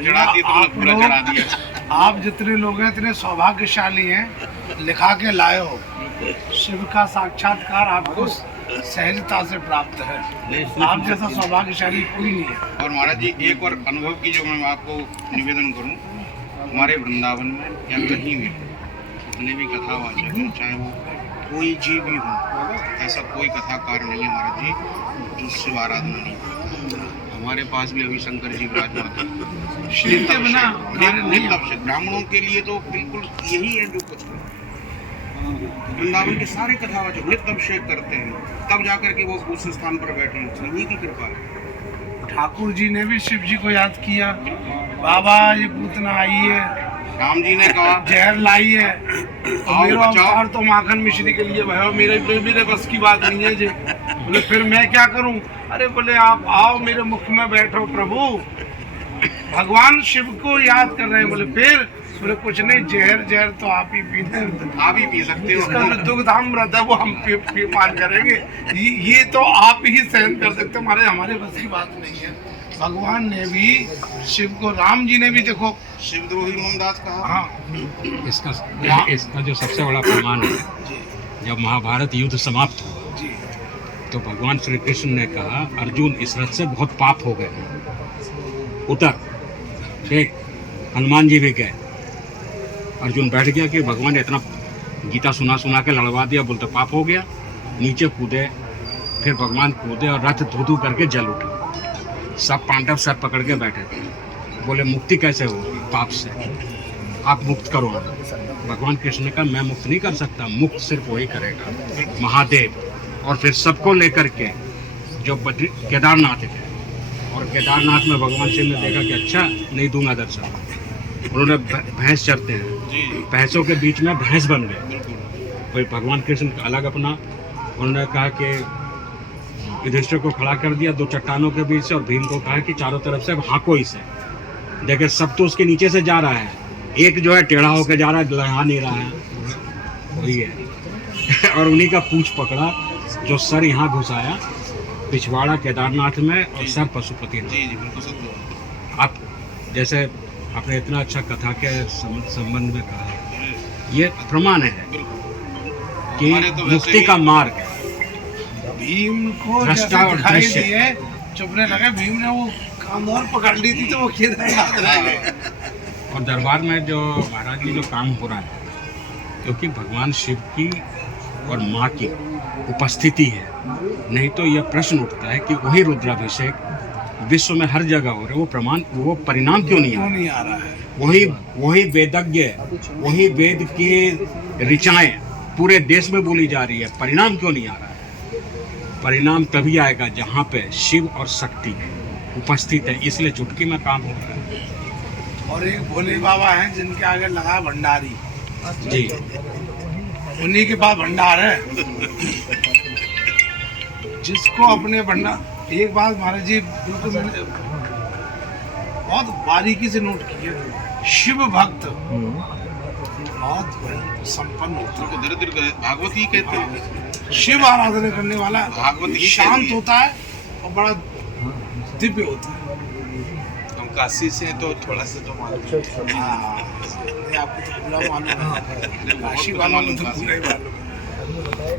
चढ़ा दिए तो पूरा चढ़ा दिया। आप जितने लोग हैं इतने सौभाग्यशाली हैं, लिखा के लाए हो। शिव का साक्षात्कार आपको सहजता से प्राप्त है। आप जैसा सौभाग्यशाली कोई नहीं है। और महाराज जी एक और अनुभव की जो मैं आपको निवेदन करूं, हमारे वृंदावन में या कहीं भी जितने भी कथावाचक हैं, चाहे वो कोई जीव भी हो, ऐसा कोई कथाकार नहीं है महाराज जी जो शिव आराधना नहीं करता। हमारे पास भी अभी शंकर जी विराजमान हैं। शिव के बिना नित्य अभिषेक ब्राह्मणों के लिए तो बिल्कुल यही है जो कुछ है। वृंदावन के सारे कथावाचक नित्य अभिषेक करते हैं, तब जाकर के वो उस स्थान पर बैठे हैं। इन्हीं की कृपा है। ठाकुर जी ने भी शिव जी को याद किया, बाबा ये पूतना आई है, राम जी ने कहा जहर लाई है, तो मेरा अवतार तो माखन मिश्री के लिए भयो, मेरे बस की बात नहीं है जी। बोले फिर मैं क्या करूं? अरे बोले आप आओ मेरे मुख में बैठो प्रभु। भगवान शिव को याद कर रहे हैं। बोले फिर? बोले कुछ नहीं, जहर तो आप ही पीते हैं, आप ही पी सकते हो। इसका जो दुग्धामृत है वो हम पान करेंगे। ये तो आप ही सहन कर सकते, हमारे बस की बात नहीं है। भगवान ने भी शिव को, राम जी ने भी देखो शिवद्रोही मोहनदास कहा। हाँ, इसका जो सबसे बड़ा प्रमाण है, जब महाभारत युद्ध समाप्त हुआ जी तो भगवान श्री कृष्ण ने कहा अर्जुन इस रथ से बहुत पाप हो गए, उतर। ठीक, हनुमान जी भी गए। अर्जुन बैठ गया कि भगवान ने इतना गीता सुना के लड़वा दिया, बोलते पाप हो गया। नीचे कूदे, फिर भगवान कूदे और रथ धू करके जल उठा। सब पांडव सर पकड़ के बैठे थे। बोले मुक्ति कैसे होगी पाप से, आप मुक्त करो। भगवान कृष्ण ने कहा मैं मुक्त नहीं कर सकता, मुक्त सिर्फ वही करेगा महादेव। और फिर सबको लेकर के जो केदारनाथ थे, और केदारनाथ में भगवान शिव ने देखा कि अच्छा नहीं दूंगा दर्शन। उन्होंने भैंस चरते हैं, भैंसों के बीच में भैंस बन गए। वही भगवान कृष्ण का अलग अपना, उन्होंने कहा कि युधिष्ठिर को खड़ा कर दिया दो चट्टानों के बीच से, और भीम को कहा कि चारों तरफ से हाँको इसे। देखे सब तो उसके नीचे से जा रहा है, एक जो है टेढ़ा होकर जा रहा है, लड़ा नहीं रहा है, वही है। और उन्हीं का पूंछ पकड़ा, जो सर यहाँ घुसाया, पिछवाड़ा केदारनाथ में और सर पशुपति में। आप जैसे आपने इतना अच्छा कथा के संबंध में कहा, ये प्रमाण है कि मुक्ति का मार्ग है। भीम को दृष्टा और दिखाई दृश्य दिए, चुपने लगे। भीम ने वो खामोर पकड़ ली थी तो वो खेल रहे। और दरबार में जो महाराज जी जो काम हो रहा है, क्योंकि भगवान शिव की और माँ की उपस्थिति है, नहीं तो यह प्रश्न उठता है कि वही रुद्राभिषेक विश्व में हर जगह हो रहा है, वो परिणाम क्यों नहीं आ रहा है? वही वेदज्ञ, वही वेद की ऋचाएं पूरे देश में बोली जा रही है, परिणाम क्यों नहीं आ रहा है? परिणाम तभी आएगा जहाँ पे शिव और शक्ति उपस्थित है, इसलिए चुटकी में काम हो रहा है। और एक भोले बाबा हैं जिनके आगे लगा भंडारी जी, उन्हीं के पास भंडार है। जिसको अपने भंडार, एक बात महाराज जी बिल्कुल मैंने बहुत बारीकी से नोट की है, शिव भक्त बहुत संपन्न होता है। दरिद्र भागवती कहते हैं, शिव आराधना करने वाला भागवत ही शांत होता है और बड़ा दिव्य होता है। हम काशी से तो थोड़ा सा तो मालूम है। हाँ, ये आपको तो पूरा मालूम है, काशी वालों को तो पूरा ही मालूम है।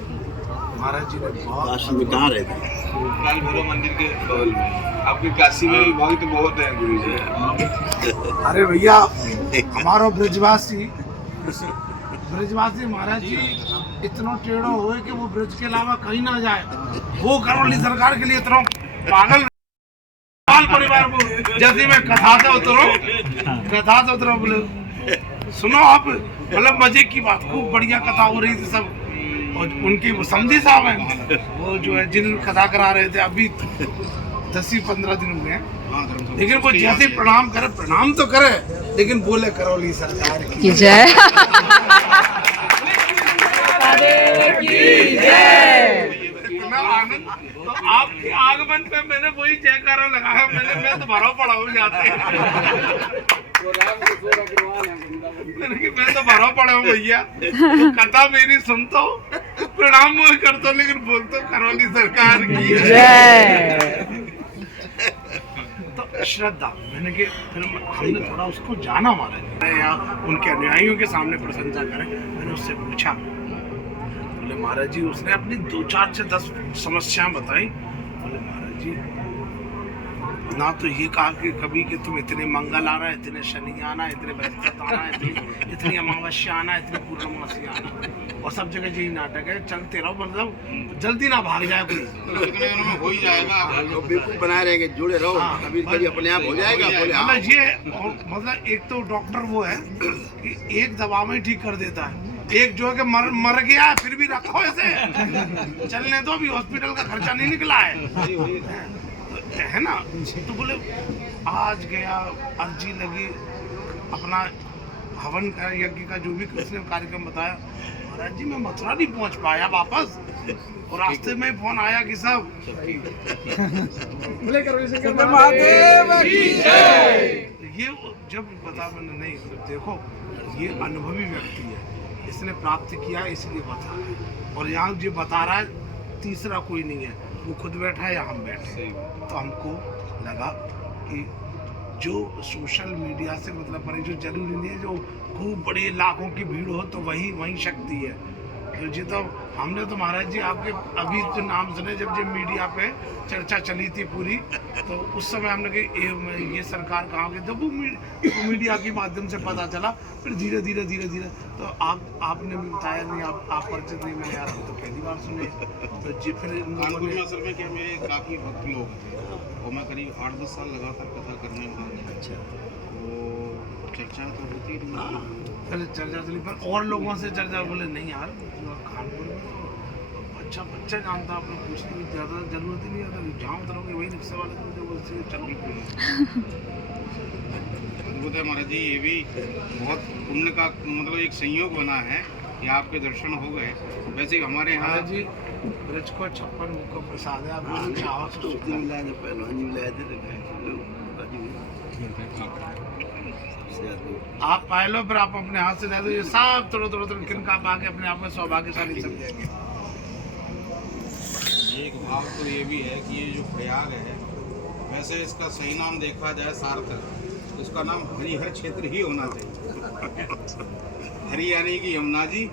महाराज जी ने काशी में कहाँ रहते हैं? लाल भैरव मंदिर के बगल में। आपकी काशी में भी भक्त बहुत है गुरु जी। अरे भैया, हमारा ब्रजवासी महाराज जी इतना टेढ़ा हुए कि वो ब्रज के अलावा कहीं ना जाए। वो करौली सरकार के लिए इतना पागल परिवार को, जैसे मैं कथा से उतरो बोले सुनो आप, मतलब मजे की बात, खूब बढ़िया कथा हो रही थी सब। और उनकी वो समझी साहब हैं, वो जो है जिन कथा करा रहे थे, अभी 10-15 दिन हुए हैं, लेकिन वो जैसे प्रणाम करे, प्रणाम तो करे, लेकिन बोले करौली सरकार की जय। इतना आनंद, तो आपके आगमन पे मैंने वही जयकारा लगाया। मैं तो भरा पड़ा हूँ जाते, मैं तो भरा पड़ा हूँ भैया। तो कथा मेरी सुनता हूँ, प्रणाम मैं करता हूँ, लेकिन बोलता हूँ करौली सरकार की जय। तो श्रद्धा। मैंने कि फिर हमने थोड़ा उसको जाना महाराज जी या उनके अनुयायियों के सामने प्रशंसा करें। मैंने उससे पूछा, बोले महाराज जी उसने अपनी 2-4 से 10 समस्याएं बताई। बोले महाराज जी ना तो ये कहा कि कभी कि तुम इतने मंगल आना, इतने शनि आना, इतने बृहस्पति आना, इतनी अमावस्या आना, इतनी पूर्णमासी आना, और सब जगह यही नाटक है, चलते रहो, मतलब जल्दी ना भाग जाए कोई, हो ही जाएगा। बिल्कुल बनाए रहेंगे, जुड़े रहो, कभी कभी अपने आप हो जाएगा। बोले हाँ। मतलब ये मतलब एक तो डॉक्टर वो है कि एक दवा में ठीक कर देता है, एक जो है कि मर गया है फिर भी रखो ऐसे चलने दो, अभी हॉस्पिटल का खर्चा नहीं निकला है ना। तो बोले आज गया, अर्जी लगी, अपना हवन का यज्ञ का जो भी कृष्ण ने कार्यक्रम बताया, महाराज जी मैं मथुरा नहीं पहुंच पाया वापस, और रास्ते में फोन आया कि सब ये जब बता, मैंने नहीं देखो ये अनुभवी व्यक्ति है, इसने प्राप्त किया इसलिए बता रहा है, और यहाँ जो बता रहा है तीसरा कोई नहीं है, वो खुद बैठा है या हम बैठे। तो हमको लगा कि जो सोशल मीडिया से मतलब पर जो जरूरी नहीं है जो खूब बड़ी लाखों की भीड़ हो तो वही शक्ति है। तो जी तो हमने तो महाराज जी आपके अभी जो नाम सुने, जब मीडिया पे चर्चा चली थी पूरी, तो उस समय हमने कहा ये सरकार कहाँ गई, जब वो मीडिया के माध्यम से पता चला, फिर धीरे धीरे तो आपने भी बताया नहीं, आप परिचित नहीं, मैंने यार हम तो पहली बार सुने। तो जी फिर कानपुर में असल में क्या, मेरे काफ़ी भक्त लोग हैं और मैं करीब 8-10 साल लगातार कथा करने लगा। अच्छा, तो चर्चा तो होती नहीं, पहले चर्चा चली, पर और लोगों से चर्चा, बोले नहीं यार कानपुर में तो बच्चा जानता, आपने पूछने की ज़्यादा जरूरत ही नहीं है, जहाँ उतरोगे वही रिक्शे वाले को जो बोलते चल अद्भुत है महाराज जी। ये भी बहुत पुण्य का मतलब एक संयोग बना है कि आपके दर्शन हो गए। वैसे हमारे यहाँ जी ब्रज को 56 मुख का प्रसाद है, आप चाहो तो मिलाए थे, पहलवान जी मिलाए थे, आप पाए लो, फिर आप अपने हाथ से दे दो, ये सब थोड़ा किनका आप आके अपने आप में सौभाग्यशाली समझेंगे। एक भाव तो ये भी है कि ये जो प्रयाग है, वैसे इसका सही नाम देखा जाए सार्थक, इसका नाम हरिहर क्षेत्र ही होना चाहिए। हरि यानी कि यमुना जी,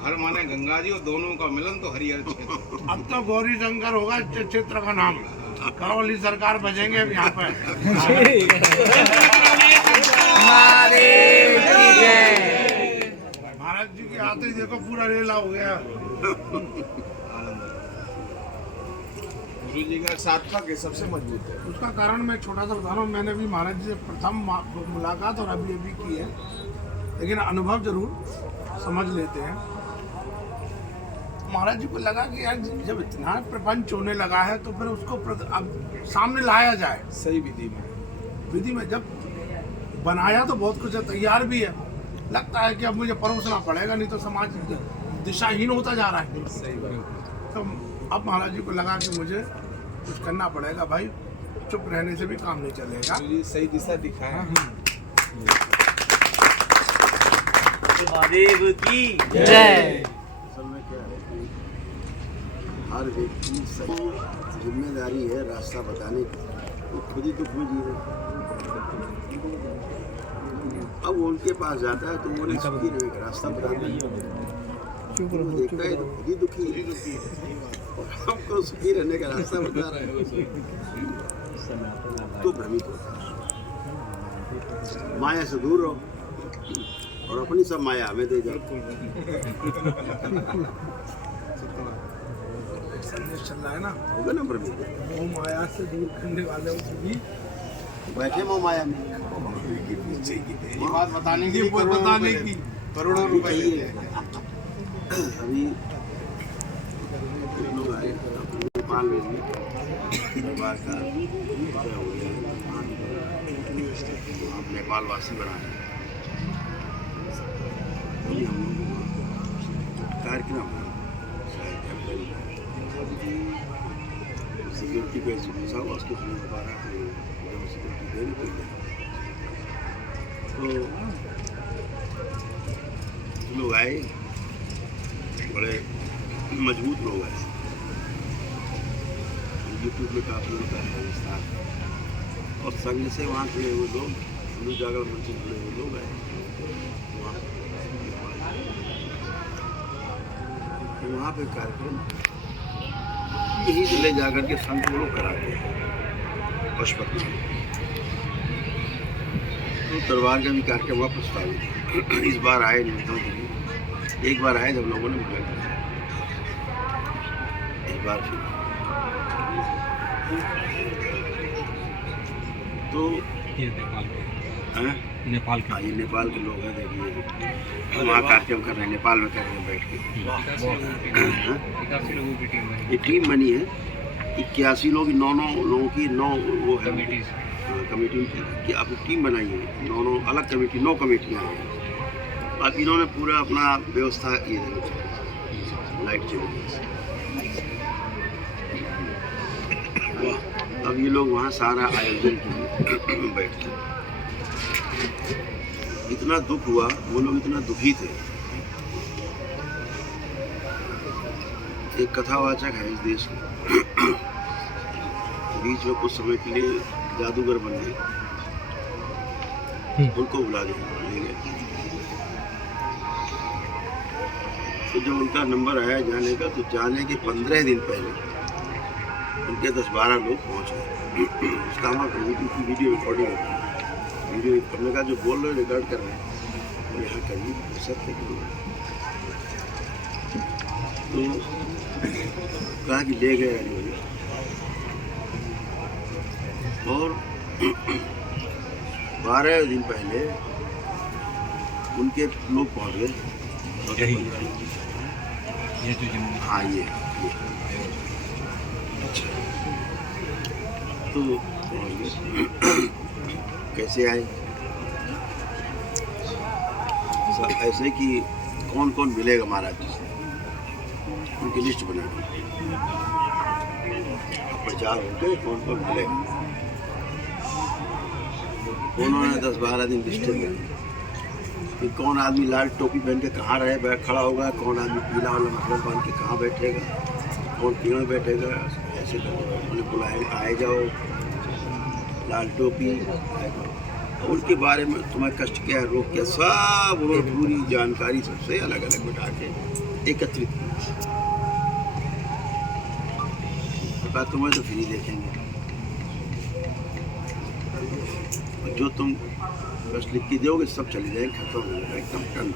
हर माने गंगा जी, और दोनों का मिलन तो हरिहर क्षेत्र। अब तो गौरी शंकर होगा क्षेत्र का नाम, करौली सरकार बजेंगे अब यहाँ पर। महाराज जी के आते ही देखो पूरा रेला हो गया। गुरु जी का सार्थक है, सबसे मजबूत है। उसका कारण मैं छोटा सा बता रहा हूँ, मैंने भी महाराज जी से प्रथम मुलाकात और अभी की है, लेकिन अनुभव जरूर समझ लेते हैं। महाराज जी को लगा कि यार जब इतना प्रपंच होने लगा है तो फिर उसको अब सामने लाया जाए सही विधि में। जब बनाया तो बहुत कुछ है, तैयार भी है, लगता है कि अब मुझे परोसना पड़ेगा, नहीं तो समाज दिशाहीन होता जा रहा है। सही बात। तो अब महाराज जी को लगा कि मुझे कुछ करना पड़ेगा भाई, चुप रहने से भी काम नहीं चलेगा। तो सही दिशा दिखाया। महादेव की जय। असल में क्या है कि हर व्यक्ति सही जिम्मेदारी है रास्ता बताने की, वो खुद ही तो भूल जी रहे। अब वो उनके पास जाता है तो वो नहीं सुखी रहेगा, रास्ता बताता है, वो देखता है तो खुद ही दुखी है, और हमको सुखी रहने का रास्ता बता रहा है तो भ्रमित होता है। माया से दूर रहो और अपनी सब माया हमें दे जाओ। संदेश चल रहा है ना, होगा ना भ्रमित, वो माया से दूर करने वाले भी बैठे मोह माया में। ये बात बताने की करोड़ों रुपए लेते हैं। अभी लोग आए नेपाल में भी परिवार का हो गया, आप नेपाल वासी बना रहे हैं। हम लोग कार्यक्रम है, सिक्योरिटी का पूछा हुआ, उसको दोबारा सिक्योरिटी देनी पड़ी। तो लोग आए, बड़े मजबूत लोग आए, यूट्यूब में काफ़ी होता है विस्तार। और संघ से वहाँ जुड़े हुए लोग, हिंदू जागरण मंच से जुड़े हुए लोग आए वहाँ। तो वहाँ पे कार्यक्रम यहीं से ले जाकर के संघ को लोग कराते हैं पशुपति। तो दरबार का भी कार्यक्रम हुआ प्रस्तावित। इस बार आए निमंत्रण के लिए, एक बार आए जब लोगों ने बुलाया, इस बार फिर तो ये नेपाल के हैं? नेपाल के हाँ, ये नेपाल के लोग हैं, देखिए वहाँ कार्यक्रम कर रहे हैं, नेपाल में कर रहे हैं बैठ के। हाँ? ये टीम बनी है 81 लोग, 9 लोगों की 9 वो है कमेटी की आपने टीम बनाई है, 9 अलग कमेटी, 9 कमेटियाँ हैं। अब इन्होंने पूरा अपना व्यवस्था की है, लाइट चली। अब ये लोग वहाँ सारा आयोजन किए बैठते। इतना दुख हुआ, वो लोग इतना दुखी थे। एक कथावाचक है इस देश में, बीच में कुछ समय के लिए जादूगर बन गए, उनको बुला ले गए। तो जब उनका नंबर आया जाने का, तो जाने के 15 दिन पहले उनके 10-12 लोग पहुँच गए। उसका हमारा वीडियो रिकॉर्डिंग होती है, वीडियो करने का जो बोल रहे रिकॉर्ड कर रहे हैं और यहाँ करिए सत्य के लिए। तो कहा कि ले गए मुझे, और 12 दिन पहले उनके लोग पहुँच गए। ये जो जम्मू हाँ ये अच्छा, तो कैसे आए? ऐसे कि कौन कौन मिलेगा महाराज जी, उनकी लिस्ट बना दी, प्रचार होते कौन कौन मिलेगा। उन्होंने 10-12 दिन लिस्ट बनाई कि कौन आदमी लाल टोपी पहन के कहाँ रहे बैठ खड़ा होगा, कौन आदमी पीला वाला मफलर बांध के कहाँ बैठेगा, कौन पेड़ बैठेगा। ऐसे उन्हें बुलाए, आए जाओ, लाल टोपी, उनके बारे में तुम्हारा कष्ट क्या है, रोग क्या, सब उन्होंने पूरी जानकारी सबसे अलग अलग बिठा के एकत्रित की। तुम्हें तो फ्री देखेंगे, जो तुम बस लिख के दोगे सब चले जाएंगे, खत्म हो जाएगा एकदम टन।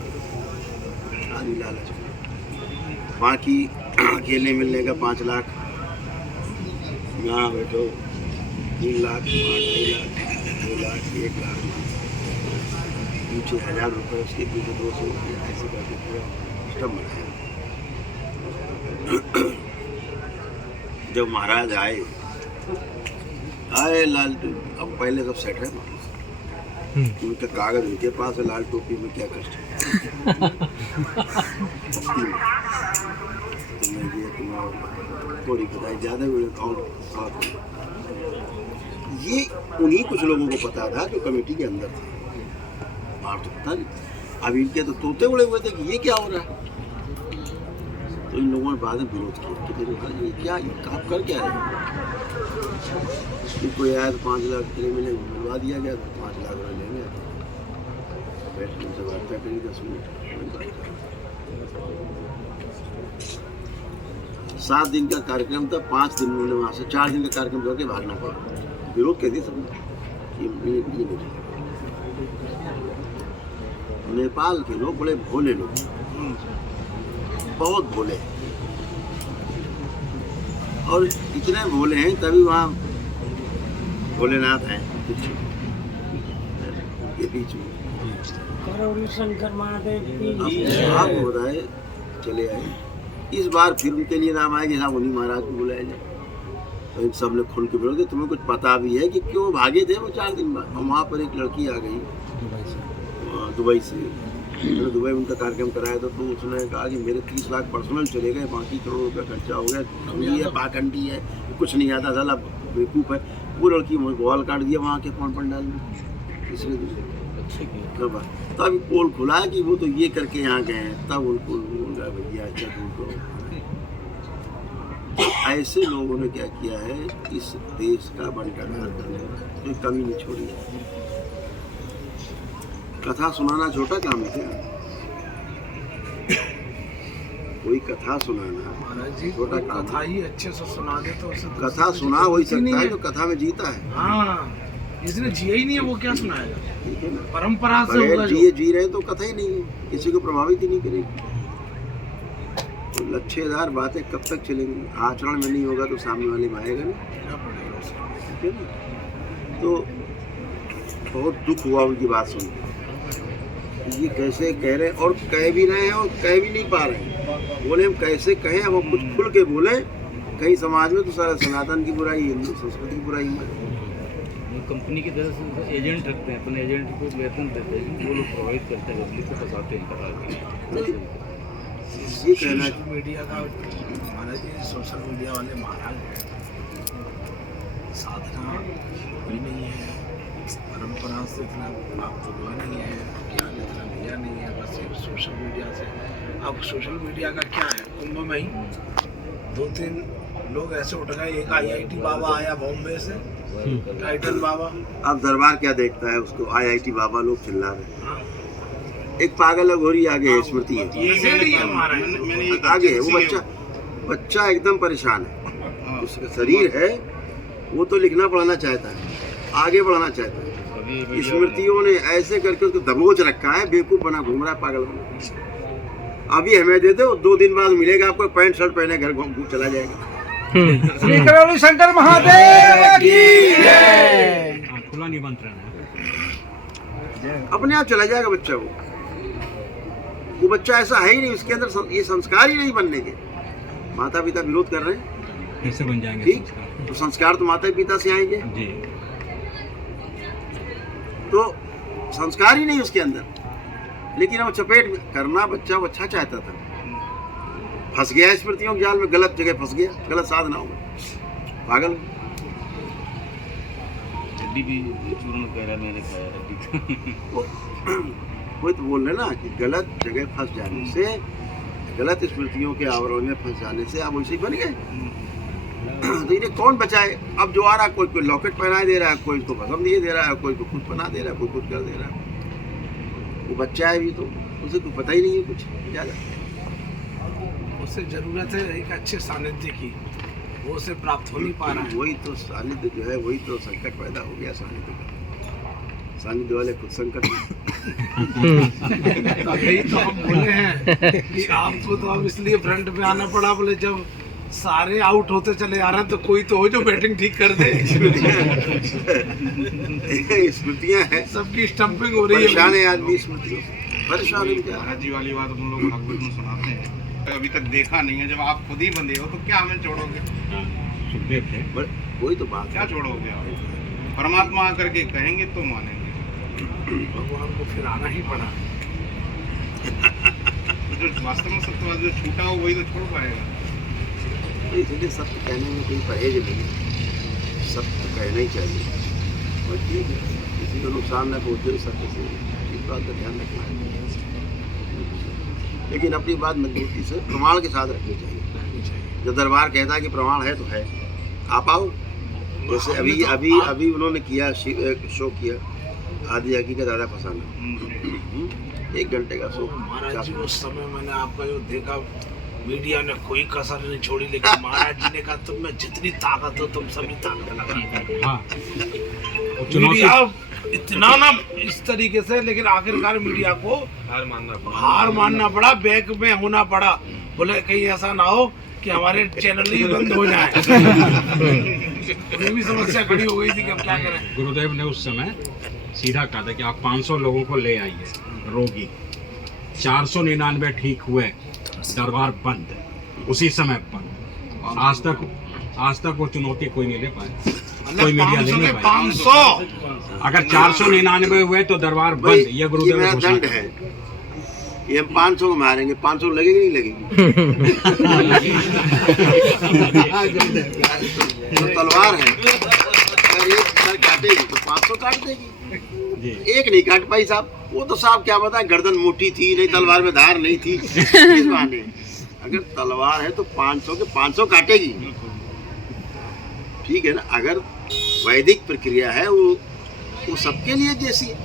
आदमी लालच, बाकी अकेले मिलने का 5 लाख, यहाँ बैठो 3 लाख, 2.5 लाख, 2 लाख, 1 लाख, पीछे 1000 रुपये, उसके पीछे 200 रुपये, ऐसे करके पूरा सिस्टम बनाया। जब महाराज आए लाल, अब पहले सब सेट है, उनका कागज उनके पास है, लाल टोपी में क्या कष्ट है। थोड़ी बताई ज़्यादा और ये उन्हीं कुछ लोगों को पता था जो कमेटी के अंदर थे, बाहर तो पता नहीं। अब इनके तो तोते उड़े हुए थे कि ये क्या हो रहा है। तो इन लोगों ने बाद में विरोध किया कि ये क्या, ये काम कर क्या रहे। कोई आया तो 5 लाख के लिए मैंने मिलवा दिया गया, तो 5 लाख रुपये लेंगे, बैठ के उनसे वार्ता करी 10 मिनट। 7 दिन का कार्यक्रम था, 5 दिन उन्होंने वहाँ से 4 दिन का कार्यक्रम करके भागना पड़ा। विरोध कहते सब ये नहीं। नेपाल के लोग बड़े भोले लोग, बहुत भोले, और इतने भोले हैं तभी वहाँ भोलेनाथ हैं के बीच में। आप हो रहा है, चले आए। इस बार फिर उनके लिए नाम आया कि साहब उन्हीं महाराज को बुलाया जाए। तो इन सब ने खुल के बोला कि तुम्हें कुछ पता भी है कि क्यों भागे थे वो 4 दिन बाद। और वहाँ पर एक लड़की आ गई दुबई से, तो दुबई उनका कार्यक्रम कराया था। तो उसने कहा कि मेरे 30 लाख पर्सनल चले गए, बाकी करोड़ रुपया खर्चा हो गया, अमीरी है, पाखंडी है, कुछ नहीं आता, साला बेवकूफ़ है। वो लड़की मुझे बॉल काट दिया वहाँ के कौन पंडाल में तीसरे दिन। तब अभी पोल खुला कि वो तो ये करके यहाँ गए हैं, तब उनको भैया अच्छा दूर करो। ऐसे लोगों ने क्या किया है, इस देश का बंटाढार करने में कोई कमी नहीं छोड़ी है। कथा सुनाना छोटा काम है क्या? कोई कथा सुनाना महाराज जी छोटा कोई काम कथा है। ही अच्छे से सुना दे तो उसे कथा सुना वही सकता है जो कथा में जीता है। हाँ, जिसने जिया ही नहीं है वो क्या सुनाएगा? ठीक है ना? परंपरा से बगैर होगा जो। जिए जी रहे तो कथा ही नहीं है, किसी को प्रभावित ही नहीं करेगी। तो लच्छेदार बातें कब तक चलेंगी? आचरण में नहीं होगा तो सामने वाले में आएगा नहीं। क्या पड़ेगा उसको? ठीक है ना? तो बहुत दुख हुआ उनकी बात सुन के। ये कैसे कह रहे हैं और कह भी रहे हैं और कह भी नहीं पा रहे हैं। बोले हम कैसे कहें, अब हम कुछ खुल के बोले, कहीं समाज में तो सारा सनातन की बुराई, हिंदू संस्कृति की बुराई है। कंपनी की तरफ से एजेंट रखते हैं, अपने एजेंट को वेतन देते हैं, वो लोग प्रोवाइड करते हैं, पब्लिक को फंसाते हैं कराते हैं। ये कहना सोशल मीडिया का महाराज जी, सोशल मीडिया वाले महाराज साधना कोई नहीं है, परंपरा से इतना आप तो कोई नहीं है, ज्ञान इतना लिया नहीं है, बस ये सोशल मीडिया से। अब सोशल मीडिया का क्या है, कुंभ में ही 2-3 लोग ऐसे उठ गए, एक IIT बाबा आया बॉम्बे से, टाइटन बाबा। अब दरबार क्या देखता है उसको, IIT बाबा लोग चिल्ला रहे हैं। हाँ, एक पागल अघोरी आगे है, स्मृति है ये ऐसे नहीं है महाराज। मैंने ये आगे है, वो किसी बच्चा एकदम परेशान है। हाँ, उसका शरीर है, वो तो लिखना पढ़ना चाहता है, आगे बढ़ना चाहता है। अभी वीडियो स्मृतियों ने ऐसे करके उसको दबोच रखा है, बेवकूफ बना घूम रहा है, पागल बना। अभी हमें दे दो, 2 दिन बाद मिलेगा आपको, पैंट शर्ट पहने घर घूम चला जाएगा। श्री करोली शंकर महादेव की जय। हाँ, खुला निमंत्रण है। अपने आप चला जाएगा बच्चा। वो बच्चा ऐसा है ही नहीं, उसके अंदर ये संस्कार ही नहीं बनने के। माता पिता विरोध कर रहे हैं, कैसे बन जाएंगे ठीक, संस्कार? तो संस्कार तो माता पिता से आएंगे। जी, तो संस्कार ही नहीं उसके अंदर, लेकिन वो चपेट में करना बच्चा वो अच्छा चाहता था, फंस गया स्मृतियों के जाल में, गलत जगह फंस गया, गलत साधनाओं में, पागल। हड्डी भी चूर्ण कह रहा, मैंने खाया हड्डी। वही तो बोल रहे ना कि गलत जगह फंस जाने से, गलत स्मृतियों के आवरण में फंस जाने से आप वैसे ही बन गए। तो इन्हें कौन बचाए? अब जो आ रहा, कोई लॉकेट पहनाए दे रहा है, कोई इसको भस्म दिए दे रहा है, कोई को कुछ बना दे रहा है, कोई कुछ कर दे रहा है। वो बच्चा है भी तो उसे तो पता ही नहीं है कुछ ज़्यादा। उसे जरूरत है एक अच्छे सानिध्य की, वो उसे प्राप्त हो नहीं पा रहा है। वही तो सानिध्य जो है, वही तो संकट पैदा हो गया सानिध्य का। सानिध्य वाले खुद संकट यही तो हम बोले हैं कि आपको तो अब इसलिए फ्रंट पे आना पड़ा, बोले जब सारे आउट होते चले आ रहे हैं तो कोई तो हो जो बैटिंग ठीक कर दे। स्मृतियाँ हैं, सबकी स्टंपिंग हो रही परेशान है। है आदमी स्मृतियों, परेशान है क्या? महाराज जी वाली बात हम लोग भागवत में सुनाते हैं, अभी तक देखा नहीं है। जब आप खुद ही बंधे हो तो क्या हमें छोड़ोगे? सुखदेव थे। वही तो बात क्या है। छोड़ोगे आप? परमात्मा आकर के कहेंगे तो मानेंगे। भगवान को फिर आना ही पड़ा। जो वास्तव में सत्यवाद जो छूटा हो वही तो छोड़ पाएगा। तो इसलिए सत्य कहने में कोई परहेज नहीं, सत्य कहना ही चाहिए। और ठीक है, किसी को नुकसान न पहुँचे सत्य से, इस बात का ध्यान रखना है। लेकिन अपनी बात मजबूती से प्रमाण के साथ रखनी चाहिए। जो दरबार कहता है कि प्रमाण है तो है, आप आओ। जैसे अभी उन्होंने किया, शो किया आदि हकीकत दादा फसाना, 1 घंटे का शो। महाराज जी उस समय मैंने आपका जो देखा, मीडिया ने कोई कसर नहीं छोड़ी, लेकिन महाराज जी ने कहा तुम में जितनी ताकत हो तुम सभी ताकत लगा। हाँ, मीडिया इतना ना इस तरीके से, लेकिन आखिरकार मीडिया को हार मानना पड़ा, बैक में होना पड़ा। बोले कहीं ऐसा ना हो कि हमारे चैनल ही बंद हो जाए। उन्हें भी समस्या खड़ी हो गई थी कि अब क्या करें। गुरुदेव ने उस समय सीधा कहा था कि आप 500 लोगों को ले आइए रोगी। 499 ठीक हुए, दरबार बंद, उसी समय बंद। आज तक वो चुनौती कोई नहीं ले पाया, कोई मीडिया ले नहीं पाया। 500 अगर 499 हुए तो दरबार बंद। ये गुरुदेव मेरा ने घोषणा दंड की। है, ये हम 500 को मारेंगे, 500 लगेगी नहीं लगेगी? तो तलवार है, अगर एक सर काटेगी तो 500 काट देगी। जी, एक नहीं काट पाई साहब, वो तो साहब क्या पता गर्दन मोटी थी, नहीं तलवार में धार नहीं थी, इस बहाने। अगर तलवार है तो 500 के 500 काटेगी, ठीक है ना। अगर वैदिक प्रक्रिया है वो सबके लिए जैसी है,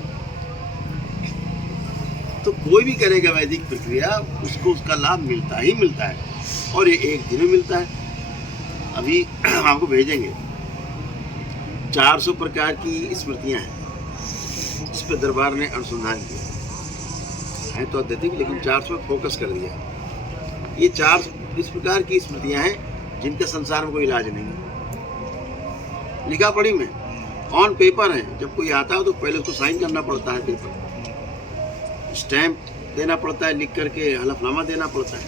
तो कोई भी करेगा वैदिक प्रक्रिया उसको उसका लाभ मिलता ही मिलता है, और ये एक दिन में मिलता है। अभी आपको भेजेंगे 400 प्रकार की स्मृतियां हैं, इस पर दरबार ने अनुसंधान किया है, तो अत्यधिक, लेकिन 400 में फोकस कर दिया। ये 400 इस प्रकार की स्मृतियां हैं जिनका संसार में कोई इलाज नहीं है। लिखा पढ़ी में ऑन पेपर है, जब कोई आता है तो पहले उसको साइन करना पड़ता है, पेपर स्टैंप देना पड़ता है, लिख करके हलफनामा देना पड़ता है।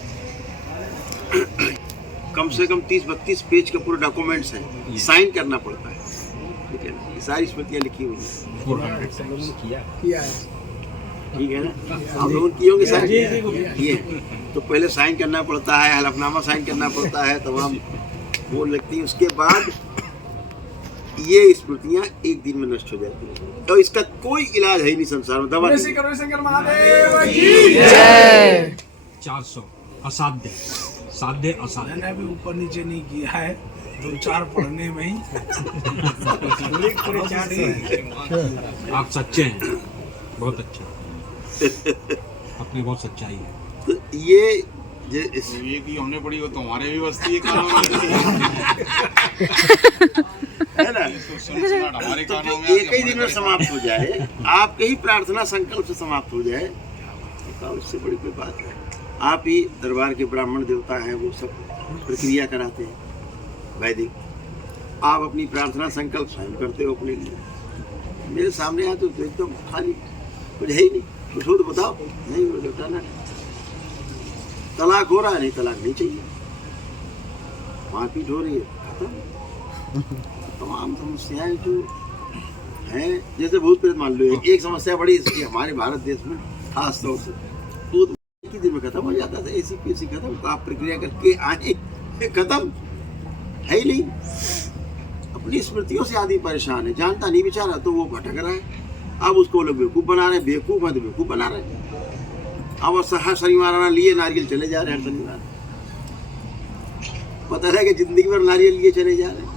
कम से कम 30-32 पेज का पूरा डॉक्यूमेंट्स है, साइन करना पड़ता है, ठीक है ना। ये सारी स्मृतियाँ लिखी हुई हैं, ठीक है ना। आप लोगों की होंगे साइन किए, तो पहले साइन करना पड़ता है, हलफनामा साइन करना पड़ता है, तमाम वो लगती है। उसके बाद ये स्मृतियाँ एक दिन में नष्ट हो जाती हैं, तो इसका कोई इलाज है ही नहीं संसार में, दवा नहीं। 400 असाध्य, साध्य असाध्य। मैंने अभी ऊपर नीचे नहीं किया है, 2-4 पढ़ने में ही। आप सच्चे हैं, बहुत अच्छे, अपने बहुत सच्चाई है। तो ये ये की हमने पढ़ी हो तो हमारे भी बस्ती है है ना। हमारे तो कानों जो में एक ही दिन में समाप्त हो जाए, आपके ही प्रार्थना संकल्प से समाप्त हो जाए, तो उससे बड़ी कोई बात है। आप ही दरबार के ब्राह्मण देवता हैं, वो सब प्रक्रिया कराते हैं वैदिक, आप अपनी प्रार्थना संकल्प स्वयं करते हो अपने लिए। मेरे सामने आते हो तो एकदम खाली, कुछ है ही नहीं, कुछ हो तो बताओ, नहीं वो बताना। तलाक हो रहा है, नहीं तलाक नहीं चाहिए, मारपीट हो रही है, खत्म। तमाम समस्याएं जो हैं, जैसे भूत प्रेत मान लो, एक समस्या बड़ी इसकी हमारे भारत देश में खास तौर से, तो एक ही दिन में खत्म हो जाता था, ऐसी पीसी खत्म, तो आप प्रक्रिया करके आए, खत्म है ही नहीं। अपनी स्मृतियों से आदमी परेशान है, जानता नहीं बेचारा, तो वो भटक रहा है। अब उसको लोग बेवकूफ़ बना रहे हैं, बेवकूफ़ है तो बेवकूफ़ बना रहे हैं। अब हर शनिवार आना लिए नारियल चले जा रहे हैं, हर शनिवार पता है कि जिंदगी भर नारियल लिए चले जा रहे हैं।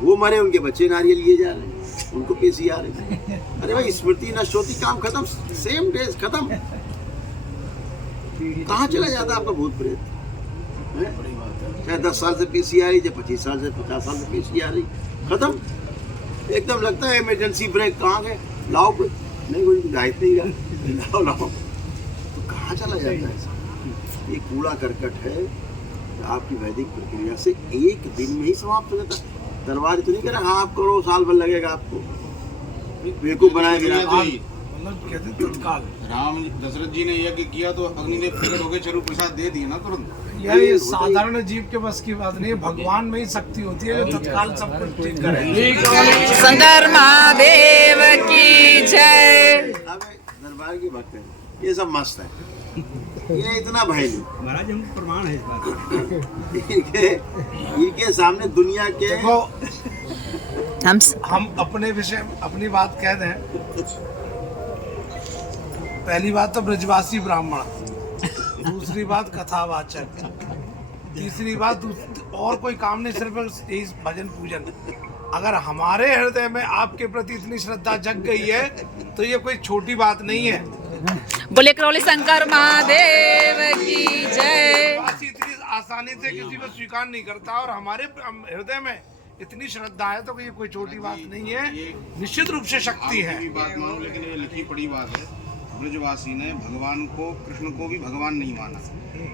वो मरे, उनके बच्चे नारियल लिए जा रहे हैं, उनको पेशी आ रहे हैं। अरे भाई स्मृति नष्ट होती, काम खत्म, सेम डेज खत्म। कहाँ चला जाता आपका भूत प्रेत? चाहे 10 साल से पेशी आ रही, चाहे 25 साल से 50 साल से पेशी आ रही, खत्म। एकदम लगता है इमरजेंसी ब्रेक, कहाँ गए, लाओ कोई नहीं, कोई गायब नहीं गया, लाओ। तो कहाँ चला जाता है? ये कूड़ा करकट है, आपकी वैदिक प्रक्रिया से एक दिन में ही समाप्त हो जाता है। दरबार तो नहीं कह रहा आप करो, साल भर लगेगा आपको, बेवकूफ बनाएगा। मतलब कहते तत्काल राम दशरथ जी ने यज्ञ किया तो अग्नि ने प्रकट होकर चरु प्रसाद दे दिए ना तुरंत। यार ये साधारण जीव के बस की बात नहीं है, भगवान में ही शक्ति होती है जो तत्काल सब कुछ ठीक करे। शंकर महादेव की जय। दरबार की भक्त है, ये सब मस्त है, ये इतना भय नहीं। महाराज हम प्रमाण है इस बात का। इनके सामने दुनिया के देखो, हम अपने विषय अपनी बात कह दें। पहली बात तो ब्रजवासी ब्राह्मण, दूसरी बात कथावाचक, तीसरी बात और कोई काम नहीं, सिर्फ यही भजन पूजन। अगर हमारे हृदय में आपके प्रति इतनी श्रद्धा जग गई है तो ये कोई छोटी बात नहीं है। बोले करौली शंकर महादेव की जय। इतनी आसानी से किसी को स्वीकार नहीं करता, और हमारे हृदय में इतनी श्रद्धा है तो ये कोई छोटी बात नहीं है, निश्चित रूप से शक्ति है। बात मानो, लेकिन ये लिखी पड़ी बात है। ब्रजवासी ने भगवान को, कृष्ण को भी भगवान नहीं माना,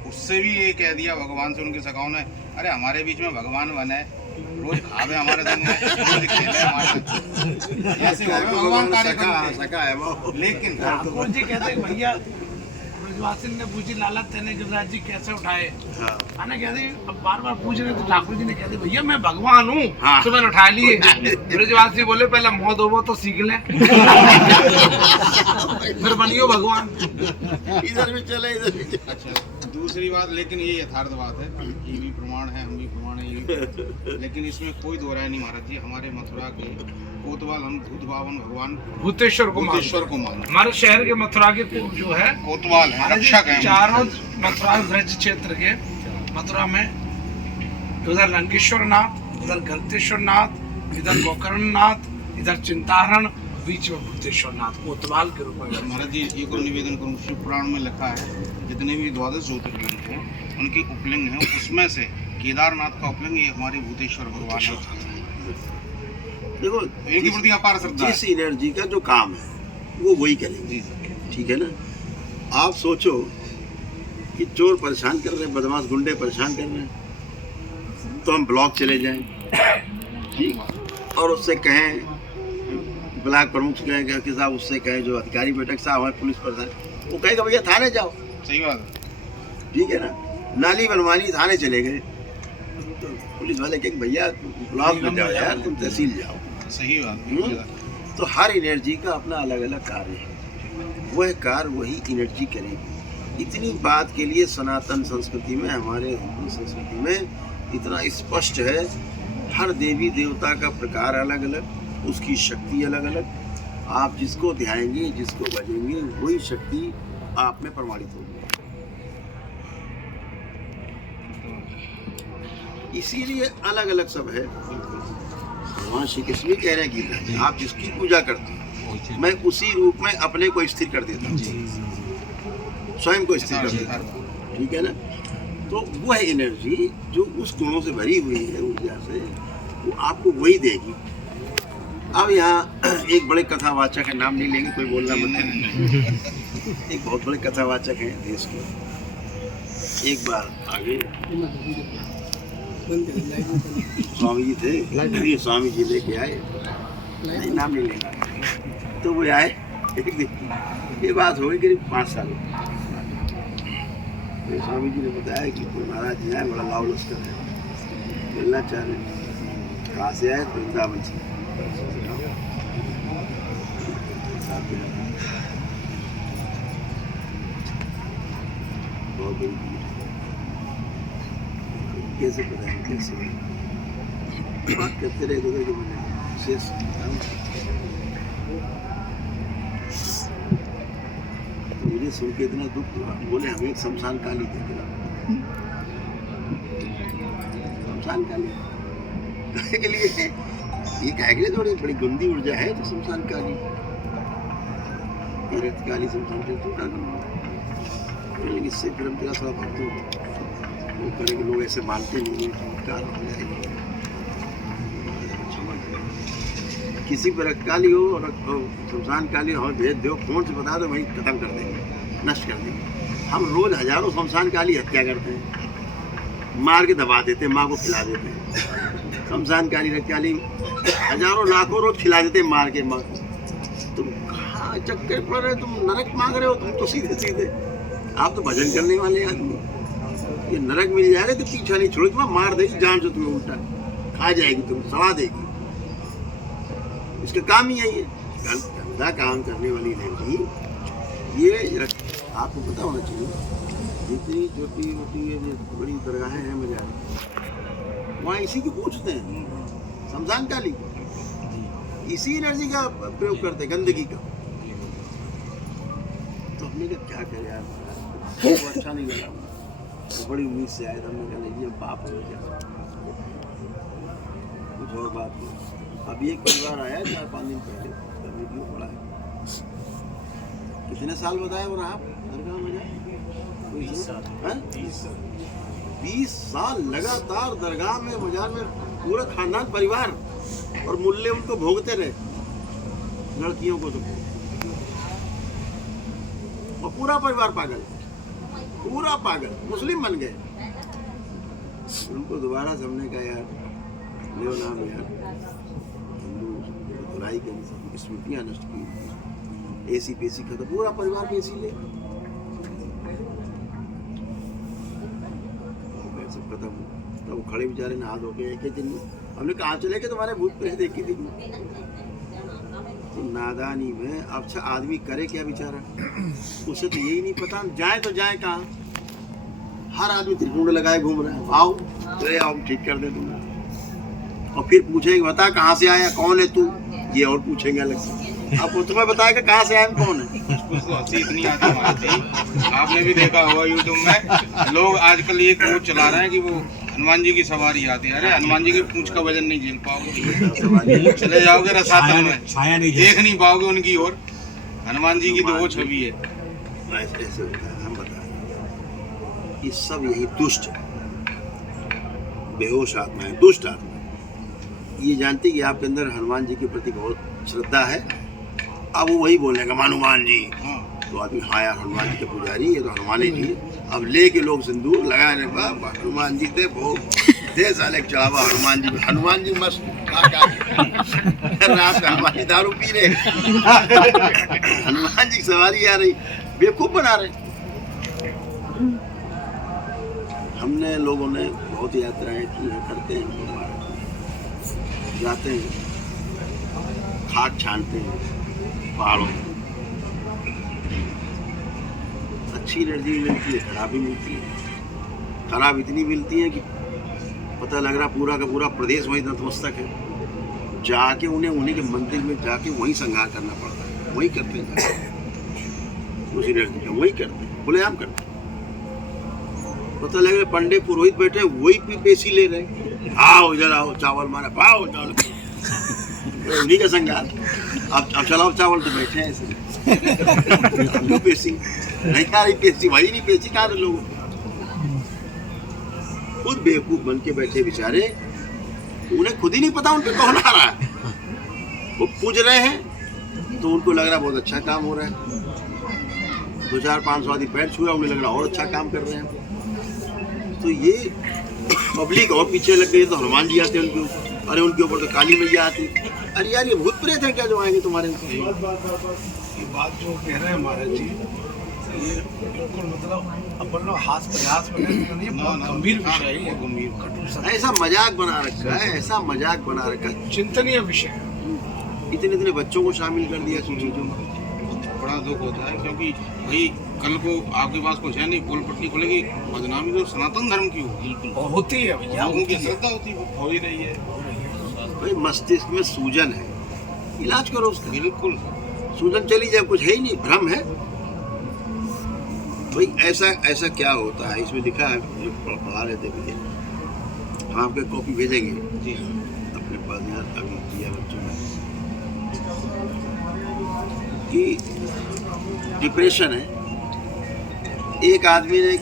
उससे भी ये कह दिया भगवान से उनके सखाओं ने, अरे हमारे बीच में भगवान बने, रोज खावे हमारे संग में, रोज खेले हमारे संग, ऐसे भगवान कार्य सका है वो। लेकिन ठाकुर जी कहते हैं भैया, ब्रजवासी ने पूछी लाला तेने गिरिराज जी कैसे उठाए, मैंने कहते अब बार बार पूछ रहे तो ठाकुर जी ने कहते भैया मैं भगवान हूँ, तो मैंने उठा लिए। ब्रजवासी बोले पहले मुँह धोवो तो सीख ले, फिर बनियो भगवान। इधर भी चले, इधर भी चले। अच्छा, दूसरी बात, लेकिन ये यथार्थ बात है, ये भी प्रमाण है, हम भी प्रमाण है, ये भी। लेकिन इसमें कोई दो राय नहीं महाराज जी। हमारे मथुरा के कोतवाल, हम भूत भावन भगवान भूतेश्वर को मान, हमारे शहर के मथुरा के जो है कोतवाल है, रक्षक है। चारों मथुरा ब्रज क्षेत्र के, मथुरा में उधर लंकेश्वर नाथ, इधर गंतेश्वर नाथ, इधर गोकर्ण नाथ, इधर चिंताहरण, बीच में भूतेश्वर नाथ कोतवाल के रूप में। महाराज जी एक और निवेदन करूँ, शिव पुराण में लिखा है जितने भी 12 ज्योतिर्लिंग हैं उनके उपलिंग हैं, उसमें से केदारनाथ का उपलिंग ये हमारे भूतेश्वर भगवान है। देखो इनके प्रति अपार श्रद्धा जिस एनर्जी का जो काम है वो वही करेंगे, ठीक है ना। आप सोचो कि चोर परेशान कर रहे हैं, बदमाश गुंडे परेशान कर रहे हैं, तो हम ब्लॉक चले जाएं, ठीक, और उससे कहें, ब्लॉक प्रमुख से कहें कि साहब उससे कहें जो अधिकारी बैठक साहब हमारे पुलिस प्रधान, वो कहेगा भैया थाने जाओ, सही बात है, ठीक है ना। नाली बनवानी, थाने चले गए तो पुलिस वाले कहेंगे भैया ब्लॉक में जाओ यार, तुम तहसील जाओ। सही बात है। तो हर एनर्जी का अपना अलग अलग कार्य है, वह कार्य वही एनर्जी करेगी। इतनी बात के लिए सनातन संस्कृति में, हमारे हिंदू संस्कृति में इतना स्पष्ट है, हर देवी देवता का प्रकार अलग अलग, उसकी शक्ति अलग अलग। आप जिसको ध्याएंगे, जिसको भजेंगे, वही शक्ति आप में प्रमाणित होगी। इसीलिए अलग अलग सब है। भगवान श्री कृष्ण भी कह रहे हैं गीता में, आप जिसकी पूजा करते हैं मैं उसी रूप में अपने को स्थिर कर देता हूँ, स्वयं को स्थिर कर देता हूँ, ठीक है ना। तो वह एनर्जी जो उस गुणों से भरी हुई है, ऊर्जा से, वो आपको वही देगी। अब यहाँ एक बड़े कथावाचक है, नाम नहीं लेंगे, कोई बोलना मत, एक बहुत बड़े कथावाचक हैं देश के। एक बार आगे स्वामी जी थे, ये स्वामी जी लेके आए, नहीं नाम नहीं लेंगे, तो वो आए एक दिन, ये बात हो गई करीब 5 साल। तो स्वामी जी ने बताया कि कोई महाराज जी आए, बड़ा लाभ लश्कर है, मिलना चाह रहे। कहाँ से आए? वृंदावन से। बहुत बड़ी भीड़, कैसे पता है, कैसे बात करते रहे कि मैंने विशेष तो मुझे सुन के इतना दुख हुआ। बोले हमें एक शमशान काली दे दिला। शमशान काली के लिए ये कहे के थोड़ी बड़ी गंदी ऊर्जा है, तो शमशान काली, तीर्थ काली, शमशान काली तो क्या करूँगा, इससे फिर हम तेरा थोड़ा भक्त वो करें कि लोग ऐसे मानते नहीं हैं, चमत्कार हो जाएगी। किसी पर काली हो और शमशान काली हो, भेज दो, फोन से बता दो, वहीं खत्म कर देंगे, नष्ट कर देंगे। हम रोज हजारों शमशान काली हत्या करते हैं, मार के दबा देते हैं, माँ को खिला देते हैं। शमशान काली हजारों लाखों रोज खिला देते हैं, मार के माँ को। तुम कहाँ चक्कर पड़ रहे, तुम नरक मांग रहे हो, तुम तो सीधे सीधे, आप तो भजन करने वाले आदमी, ये नरक मिल जाएगा तो पीछा नहीं छोड़ो, तुम्हें मार देगी, जान से तुम्हें उल्टा खा जाएगी, तुम सड़ा देगी। इसका काम ही यही है, गंदा काम करने वाली एनर्जी। ये आपको पता होना चाहिए, जितनी छोटी मोटी बड़ी दरगाहें हैं मजार, वहाँ इसी की पूछते हैं, शमशान काली को, इसी एनर्जी का प्रयोग करते हैं, गंदगी का। तो हमने कहा क्या करें यार, वो अच्छा नहीं लगा, तो बड़ी उम्मीद से आए, हमने कहा नहीं, अब पाप हो गया, कुछ और बात नहीं। अभी एक परिवार आया 4-5 दिन पहले, वीडियो पड़ा है। कितने साल बताया वो आप दरगाह में जाए? 20 साल लगातार दरगाह में, मजार में, पूरा खानदान परिवार, और मुल्ले उनको भोगते रहे, लड़कियों को तो, और पूरा परिवार पागल, पूरा पागल, मुस्लिम बन गए। उनको दोबारा से हमने कहा यार, ले नाम यार, हिंदू बुराई करी, स्मृतियाँ नष्ट की, एसी पेसी खत्म, पूरा परिवार पे एसी ले, सब खत्म। तो वो खड़े बेचारे नहा धो के एक दिन में, हमने कहा चले गए तुम्हारे भूत प्रेत देखी थी। तो नादानी में अच्छा आदमी करे क्या बेचारा, उसे तो यही नहीं पता, जाए तो जाए कहाँ। हर आदमी त्रिपुंड लगाए घूम रहा है, आओ तो आओ ठीक कर दे तुम्हें, और फिर पूछेंगे बता कहाँ से आया, कौन है तू, ये और पूछेंगे अलग से। अब वो तुम्हें बताएगा कहाँ से आया, कौन है। तो हंसी इतनी आती है, आपने भी देखा होगा यूट्यूब में, लोग आजकल ये कोड चला रहे हैं कि वो हनुमान जी की सवारी आती है, अरे हनुमान जी की पूंछ का वजन नहीं झेल पाओगे, सवारी चले जाओगे रसातल में, छाया नहीं देख नहीं पाओगे उनकी ओर। हनुमान जी की तो वो छवि है। ऐसे होता है। हम बता रहे ये सब यही दुष्ट है, बेहोश आत्मा है, दुष्ट आत्मा है। ये जानती कि आपके अंदर हनुमान जी के प्रति बहुत श्रद्धा है, अब वो वही बोलने का हनुमान जी, हाँ, तो आदमी हाँ यार हनुमान जी के पुजारी ये तो हनुमान ही जी। अब लेके लोग सिंदूर लगाने बाबा हनुमान जी थे वो दे साले चढ़ावा हनुमान जी मस्त रात में हनुमान जी दारू पी रहे, हनुमान जी की सवारी आ रही, बेवकूफ बना रहे। हमने लोगों ने बहुत यात्राएं की हैं, करते हैं, जाते हैं, खाक छानते हैं पहाड़ों में, अच्छी एनर्जी मिलती है, खराब भी मिलती है। खराब इतनी मिलती है कि पता लग रहा पूरा का पूरा प्रदेश वही नतमस्तक है, जाके उन्हीं के मंदिर में जाके वहीं संहार करना पड़ता है, वही करते हैं, उस एनर्जी का वही करते हैं, खुलेआम करते हैं। पता लग रहा पंडित पुरोहित बैठे वही पेशी ले रहे, आओ इधर आओ चावल मारा पाओ चावल, उन्हीं का संहार। अब चलाओ चावल तो बैठे हैं ऐसे पेशी नहीं खा रही, पेशी भाई नहीं, पेशी खा रहे लोग, खुद बेवकूफ बन के बैठे बेचारे, उन्हें खुद ही नहीं पता उन पे कौन आ रहा है। वो पूज रहे हैं तो उनको लग रहा बहुत अच्छा काम हो रहा है, 2-4-500 आदमी पैर छू रहा, उन्हें लग रहा और अच्छा काम कर रहे हैं। तो ये पब्लिक और पीछे लग गई, तो हनुमान जी आते हैं उनके ऊपर, अरे उनके ऊपर तो काली मैया आती, अरे यार ये भूत प्रेत है क्या जो आएंगे तुम्हारे ऊपर। ये बात जो कह रहे हैं महाराज जी, ये बिल्कुल मतलब अपन लोग हाथ में नहीं, बहुत गंभीर विषय है ये, गंभीर कटु सत्य, ऐसा मजाक बना रखा है, ऐसा मजाक बना रखा है, चिंतनीय विषय है। इतने बच्चों को शामिल कर दिया चीजों में। बड़ा दुख होता है, क्योंकि भाई कल को आपके पास कुछ है नहीं, पोल पट्टी खुलेगी, बदनामी तो सनातन धर्म की होगी, बिल्कुल और होती है भैया, लोगों की श्रद्धा होती है, वो हो ही रही है। भाई मस्तिष्क में सूजन है, इलाज करो उसका, बिल्कुल सूजन चली जाए, कुछ है ही नहीं, भ्रम है। भाई ऐसा क्या होता है, इसमें लिखा है, जो पढ़ा रहे थे भैया, हम आपके कॉपी भेजेंगे जी, अपने पास यार, अभी दिया बच्चों ने कि डिप्रेशन है। एक आदमी ने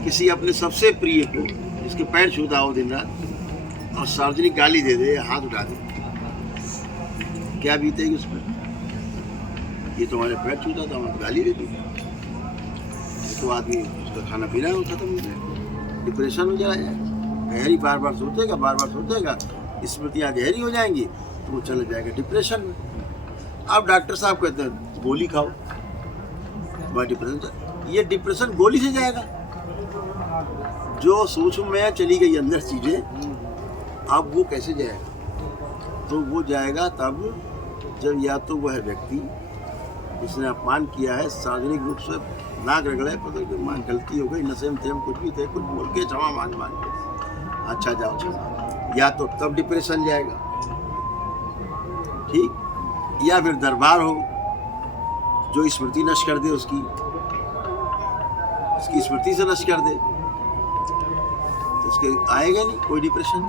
किसी अपने सबसे प्रिय को, जिसके पैर छूता हो दिन रात, और सार्वजनिक गाली दे दे, हाथ उठा दे, क्या बीतेगी उस पर। ये तुम्हारे पैर छूता था, हमें गाली दे दी, तो आदमी उसका खाना पीना वो खत्म हो जाएगा, डिप्रेशन हो जाएगा, गहरी बार बार सोचेगा, स्मृतियाँ गहरी हो जाएंगी, तो वो चला जाएगा डिप्रेशन में। अब डॉक्टर साहब कहते हैं गोली खाओ, तुम्हारा डिप्रेशन, ये डिप्रेशन गोली से जाएगा। जो सूक्ष्म में चली गई अंदर चीज़ें, अब वो कैसे जाएगा, तो वो जाएगा तब जब या तो वह व्यक्ति जिसने अपमान किया है सार्वजनिक रूप से नाक रगड़े, पता कि मान गलती हो गई, नशे में थे, कुछ भी थे, कुछ बोल के क्षमा मान के, अच्छा जाओ क्षमा, या तो तब डिप्रेशन जाएगा, ठीक, या फिर दरबार हो जो स्मृति नष्ट कर दे, उसकी स्मृति से नष्ट कर दे, तो उसके आएगा नहीं कोई डिप्रेशन।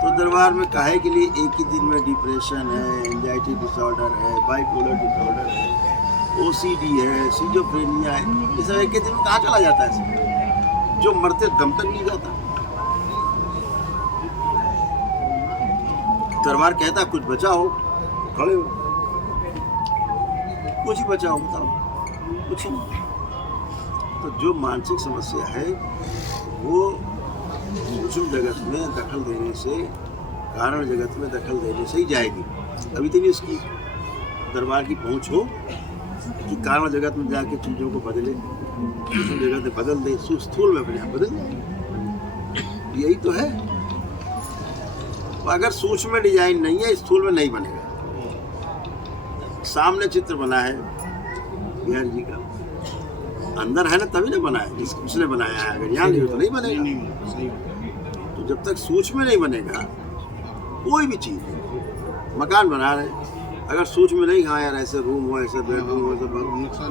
तो दरबार में काहे के लिए एक ही दिन में डिप्रेशन है, एंजाइटी डिसऑर्डर है, बाइपोलर डिसऑर्डर है, OCD है, सिजोफ्रेनिया है, ये सब एक ही दिन में कहाँ चला जाता है, जो मरते दम तक नहीं जाता। दरबार कहता कुछ बचा हो, खड़े हो, कुछ ही बचा हो, बताओ कुछ नहीं। तो जो मानसिक समस्या है वो सूक्ष्म जगत में दखल देने से, कारण जगत में दखल देने से ही जाएगी। अभी तक नहीं उसकी दरबार की पहुंच हो कि कारण जगत में जाके चीज़ों को बदले, सूक्ष्म जगत में बदल दे, स्थूल में अपने आप बदल दे, यही तो है। अगर सूक्ष्म में डिजाइन नहीं है, स्थूल में नहीं बनेगा। सामने चित्र बना है बिहार जी का, अंदर है ना तभी ना बना है, जिसने बनाया है, अगर यहाँ नहीं हो तो नहीं बनेगा। तो जब तक सूक्ष्म में नहीं बनेगा कोई भी चीज़, मकान बना रहे, अगर सूक्ष्म में नहीं, हाँ यार ऐसे रूम हो, ऐसे बेडरूम हो, ऐसे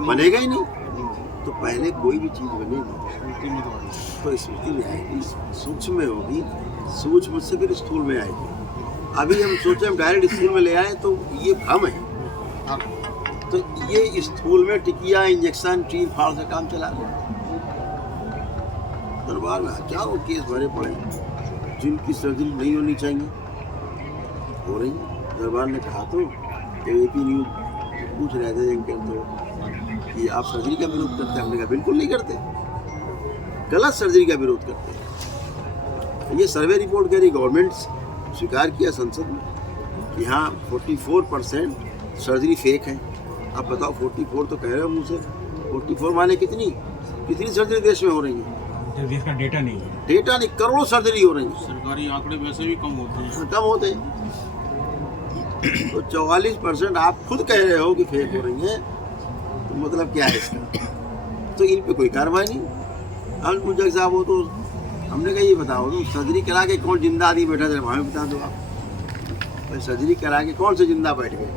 बनेगा ही नहीं। तो पहले कोई भी चीज़ बनेगी तो स्मृति में आएगी, सूक्ष्म में होगी, सूक्ष्म से फिर स्थूल में आएगी। अभी हम सोचे हम डायरेक्ट स्थूल में ले आए तो ये भ्रम है। तो ये स्थूल में टिकिया इंजेक्शन चीर फाड़ से काम चला रहे। दरबार में हजारों केस भरे पड़े हैं जिनकी सर्जरी नहीं होनी चाहिए, हो रही। दरबार ने कहा तो एपी न्यूज पूछ रहे थे तो कि आप सर्जरी का विरोध करते हैं? हमने कहा बिल्कुल नहीं करते, गलत सर्जरी का विरोध करते हैं। ये सर्वे रिपोर्ट कह रही, गवर्नमेंट स्वीकार किया संसद में कि हाँ 44% सर्जरी फेक है। आप बताओ 44 तो कह रहे हो मुझे, 44 माने कितनी सर्जरी देश में हो रही है? देश का डेटा नहीं है, डेटा नहीं, करोड़ों सर्जरी हो रही है। सरकारी आंकड़े वैसे भी कम होते हैं। तो 44% आप खुद कह रहे हो कि फेक हो रही है, तो मतलब क्या है इसका? तो इन पे कोई कार्रवाई नहीं। हम पूछा साहब वो तो हमने कहा ये बताओ तो सर्जरी करा के कौन जिंदा आदमी बैठा था, हमें बता दो आप। तो सर्जरी करा के कौन से जिंदा बैठ गए?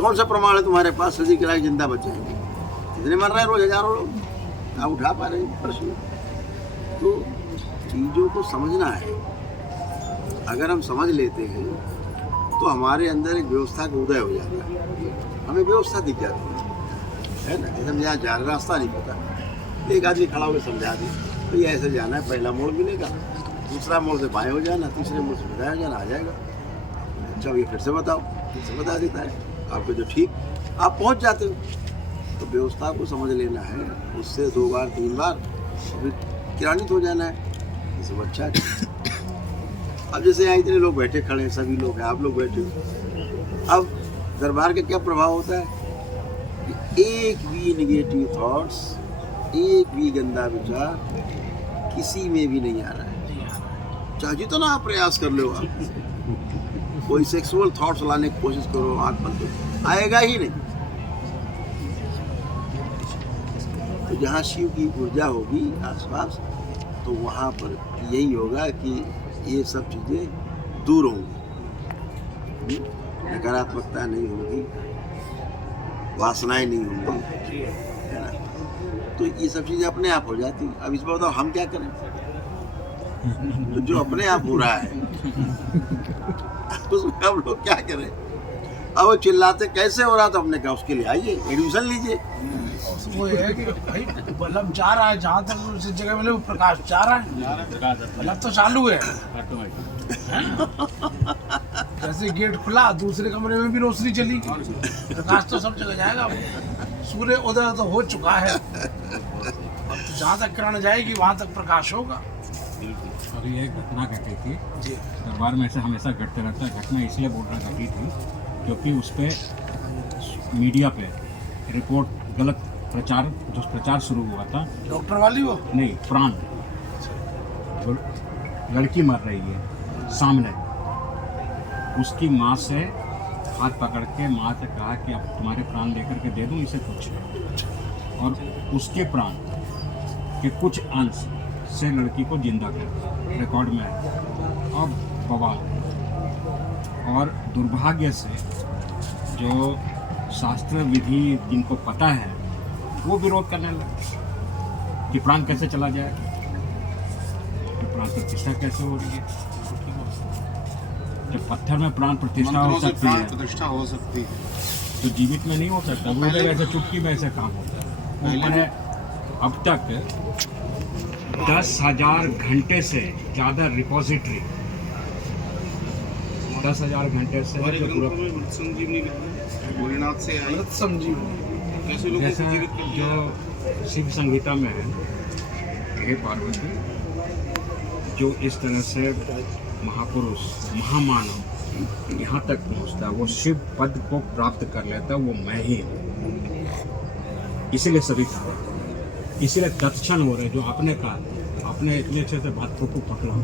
कौन सा प्रमाण है तुम्हारे पास सर्जरी करा के जिंदा बच जाएंगे? कितने मर रहे हैं रोज, हजारों लोग। आप उठा पा रहे हैं प्रश्न? तो चीज़ों को समझना है। अगर हम समझ लेते हैं तो हमारे अंदर एक व्यवस्था का उदय हो जाता है, हमें व्यवस्था दिख जाती है ना। जैसे हम यहाँ जा रहे, रास्ता नहीं पता, एक आदमी खड़ा होकर समझा दे तो ये ऐसे जाना है, पहला मोड़ मिलेगा, दूसरा मोड़ से बाएं हो जाना, तीसरे मोड़ से दाएं हो जाना, आ जाएगा। अच्छा ये फिर से बताओ, फिर से बता देता है आपको जो ठीक, आप पहुँच जाते हो। तो व्यवस्था को समझ लेना है, उससे 2 बार 3 बार फिर किरानित हो जाना है, ये सब अच्छा है। अब जैसे यहाँ इतने लोग बैठे खड़े हैं, सभी लोग हैं, आप लोग बैठे हो। अब दरबार का क्या प्रभाव होता है कि एक भी निगेटिव थॉट्स, एक भी गंदा विचार किसी में भी नहीं आ रहा है। चाहे जितना आप प्रयास कर लो, आप कोई सेक्सुअल थॉट्स लाने की कोशिश करो, आँख बंद करो, आएगा ही नहीं। तो जहाँ शिव की ऊर्जा होगी आसपास, तो वहाँ पर यही होगा कि ये सब चीज़ें दूर होंगी, नकारात्मकता नहीं होगी, वासनाएं नहीं होंगी, है ना। तो ये सब चीज़ें अपने आप हो जाती। अब इसमें बताओ हम क्या करें? तो जो अपने आप हो रहा है उसमें हम लोग क्या करें? अब वो चिल्लाते कैसे हो रहा, तो हमने कहा उसके लिए आइए एडमिशन लीजिए। वो है कि भाई बल्ब जा रहा है, जहाँ तक उस जगह मिले वो प्रकाश जा रहा है, बल्ब तो चालू है। जैसे गेट खुला, दूसरे कमरे में भी रोशनी चली, प्रकाश तो सब जगह जाएगा। सूर्य उदय तो हो चुका है, अब तो जहाँ तक किरण जाएगी वहाँ तक प्रकाश होगा। और ये घटना घटी थी दरबार में, ऐसे हमेशा घटते रहता है। घटना इसलिए बोल रहा घटी थी क्योंकि उस पर मीडिया पे रिपोर्ट गलत प्रचार, जो प्रचार शुरू हुआ था डॉक्टर वाली वो नहीं, प्राण जो लड़की मर रही है सामने, उसकी माँ से हाथ पकड़ के माँ से कहा कि अब तुम्हारे प्राण लेकर के दे दूँ इसे कुछ, और उसके प्राण के कुछ अंश से लड़की को जिंदा कर रिकॉर्ड में है। और बवाल, और दुर्भाग्य से जो शास्त्र विधि जिनको पता है वो विरोध करने लगे कि प्राण कैसे चला जाए, कि प्राण प्रतिष्ठा कैसे हो रही है। जब पत्थर में प्राण प्रतिष्ठा हो सकती है, प्रतिष्ठा हो सकती है, तो जीवित में नहीं हो सकता। वो वैसे चुटकी में ऐसे काम होता है। उन्होंने अब तक 10,000 घंटे से ज़्यादा रिपोजिटरी, 10,000 घंटे से जो पूरा संजीवनी भोलेनाथ से आई कैसे लोगों जैसे को जीवित कर दिया। जो शिव संहिता में है, हे पार्वती, जो इस तरह से महापुरुष महामानव यहाँ तक पहुँचता है, वो शिव पद को प्राप्त कर लेता है, वो मैं ही हूँ। इसीलिए सभी था, इसीलिए तत्क्षण हो रहे जो आपने कहा, आपने इतने अच्छे से बात को पकड़ा।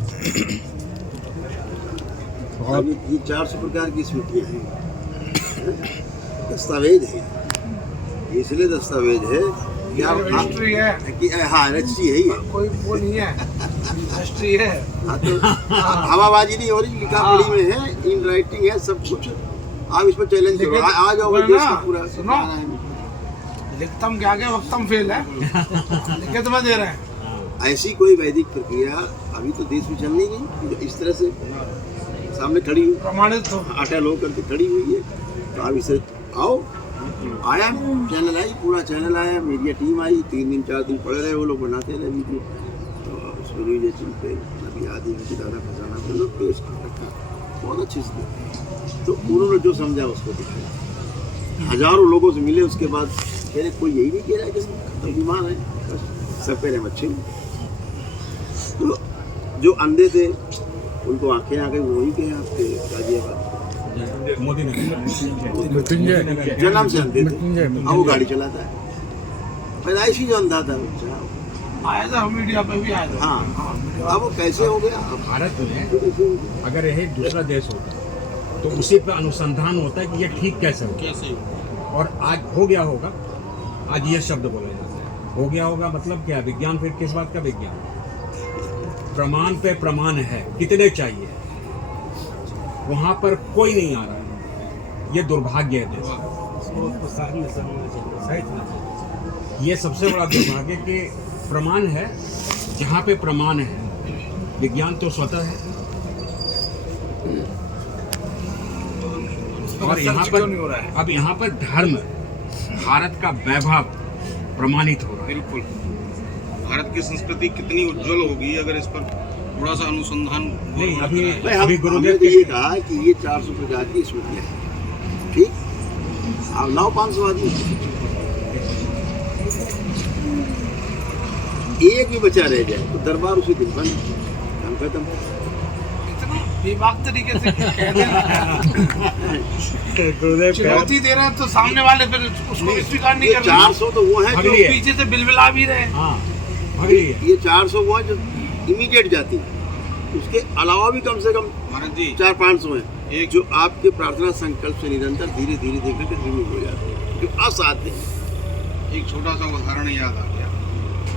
अब ये 400 प्रकार की स्मृतियाँ हैं, दस्तावेज है, इसलिए दस्तावेज है कि आप रजिस्ट्री है कि हाँ रजिस्ट्री है ही, कोई वो नहीं है, रजिस्ट्री है। हाँ तो हवाबाजी नहीं हो रही, लिखा पढ़ी में है, इन राइटिंग है सब कुछ। आप इसमें चैलेंज करो, आ जाओ देश का पूरा सुनो, लिखतम के आगे वक्तम फेल है। लिखे तो मैं दे रहे हैं। ऐसी कोई वैदिक प्रक्रिया अभी तो देश में चल नहीं गई जो इस तरह से सामने खड़ी हुई, प्रमाणित तो अटल होकर के खड़ी हुई है। तो अब इसे आओ, आया चैनल आई, पूरा चैनल आया, मीडिया टीम आई, 3 दिन 4 दिन पड़े रहे वो लोग, बनाते रहे वीडियो। तो उसमें रिलीजन पे नबी आदि की दादा खजाना पे लोग पेश कर रखा, बहुत अच्छी से। तो उन्होंने जो समझा उसको दिखाया। हजारों लोगों से मिले, उसके बाद कह रहे कोई यही नहीं कह रहा है कि खत्म बीमार है, बस सब कह रहे अच्छे। तो जो अंधे थे उनको आंखें आ गई, वही कहे आपके गाजियाबाद मोदी ने जन्म से अंधे थे, अब वो गाड़ी चलाता है। पैदाइशी जो अंधा था आया था, मीडिया पे भी आया था। हाँ, अब वो कैसे हो गया? भारत में अगर यह एक दूसरा देश होता तो उसी पे अनुसंधान होता है कि ये ठीक कैसे हो, और आज हो गया होगा। आज ये शब्द बोला जाता है, हो गया होगा मतलब क्या? विज्ञान फिर किस बात का विज्ञान? प्रमाण पे प्रमाण है, कितने चाहिए? वहां पर कोई नहीं आ रहा है, ये दुर्भाग्य है देश। ये सबसे बड़ा दुर्भाग्य कि प्रमाण है, जहाँ पे प्रमाण है, विज्ञान तो स्वतः है। और यहाँ पर अब यहाँ पर धर्म, भारत का वैभव प्रमाणित हो रहा है। बिल्कुल, भारत की संस्कृति कितनी उज्जवल होगी अगर इस पर थोड़ा सा अनुसंधान नहीं, अभी हमने गुरुदेव तो ये कहा कि ये 400 प्रकार की स्मृतियाँ हैं, ठीक? अब लाओ 500 आदमी, एक भी बचा रह जाए तो दरबार उसी दिन बंद, काम खत्म। इतना बेबाक तरीके से कह देना, चुनौती दे रहे हैं तो सामने वाले फिर उसको स्वीकार नहीं कर रहे। 400 तो वो है जो पीछे से बिलबिला भी रहे। हाँ, भाग रही है। ये 400 वो है जो इमीडिएट जाती है, उसके अलावा भी कम से कम महाराज जी 400-500 हैं एक जो आपके प्रार्थना संकल्प से निरंतर धीरे धीरे देख करके रिमूव हो जाते हैं, जो असाध्य है। एक छोटा सा उदाहरण याद आ गया,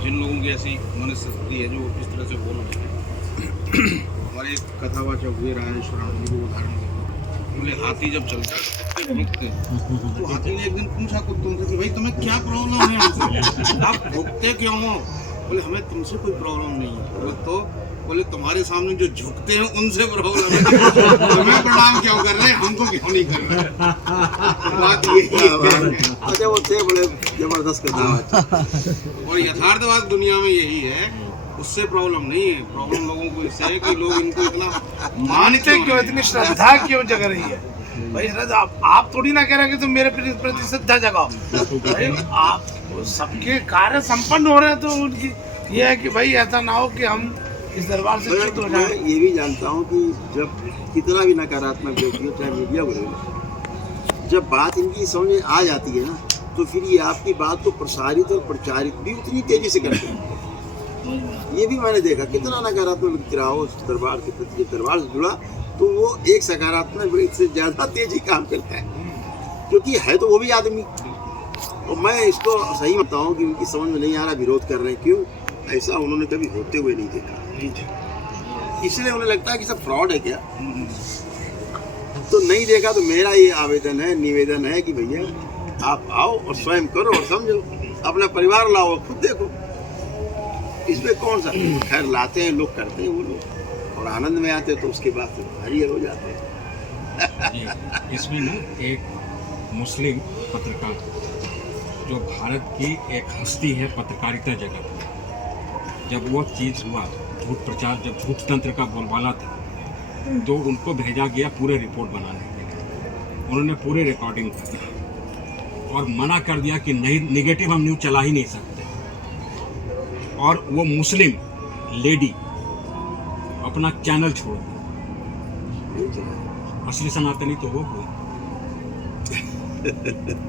जिन लोगों की ऐसी मनस्थिति है जो इस तरह से बोल रहे हैं। हमारे एक कथावाचक हुए राजेश्वर आनंद जी को उदाहरण दिया, बोले हाथी जब चलता है तो भुगते हैं। तो हाथी ने एक दिन पूछा कुत्तों से कि भाई तुम्हें क्या प्रॉब्लम है हमसे, आप भुगते क्यों हो? बोले हमें तुमसे कोई प्रॉब्लम नहीं है। बोले तुम्हारे सामने जो झुकते हैं उनसे प्रॉब्लम है, तुम्हें प्रणाम क्यों कर रहे हैं, हमको क्यों नहीं कर रहे? बात यही है। अच्छा, वो थे बड़े जबरदस्त कथावाचक। और यथार्थवाद दुनिया में यही है, उससे प्रॉब्लम नहीं है, प्रॉब्लम लोगों को इससे है कि लोग इनको इतना मानते क्यों, इतनी श्रद्धा क्यों जग रही है? भाई आप थोड़ी ना कह रहे कि तुम मेरे प्रति श्रद्धा जगाओ। भाई आप सबके कार्य संपन्न हो रहे हैं, तो उनकी ये है कि भाई ऐसा ना हो कि हम इस दरबार से च्युत हो जाए। मैं ये भी जानता हूँ कि जब कितना भी नकारात्मक व्यक्ति हो, चाहे मीडिया हो, जब बात इनकी समझ में आ जाती है ना, तो फिर ये आपकी बात को प्रसारित और प्रचारित भी उतनी तेजी से करते हैं। ये भी मैंने देखा, कितना नकारात्मक व्यक्ति रहा हो दरबार के प्रति, जब दरबार से जुड़ा तो वो एक सकारात्मक व्यक्ति से ज़्यादा तेजी काम करता है, क्योंकि है तो वो भी आदमी। और मैं इसको सही मानता हूँ कि उनकी समझ में नहीं आ रहा, विरोध कर रहे हैं। क्यों? ऐसा उन्होंने कभी होते हुए नहीं देखा, इसलिए उन्हें लगता है कि सब फ्रॉड है क्या। तो नहीं देखा तो मेरा ये आवेदन है, निवेदन है कि भैया आप आओ और स्वयं करो और समझो, अपना परिवार लाओ, खुद देखो, इसमें कौन सा। खैर लाते हैं लोग, करते हैं वो लोग, और आनंद में आते तो उसके बाद हरियर हो जाते हैं। इसमें ना एक मुस्लिम पत्रकार जो भारत की एक हस्ती है पत्रकारिता जगत में, जब वो चीज़ हुआ, झूठ प्रचार, जब झूठ तंत्र का बोलबाला था, तो उनको भेजा गया पूरे रिपोर्ट बनाने के लिए। उन्होंने पूरी रिकॉर्डिंग की और मना कर दिया कि नहीं, निगेटिव हम न्यूज़ चला ही नहीं सकते। और वो मुस्लिम लेडी अपना चैनल छोड़ दी। असली सनातनी तो वो हुई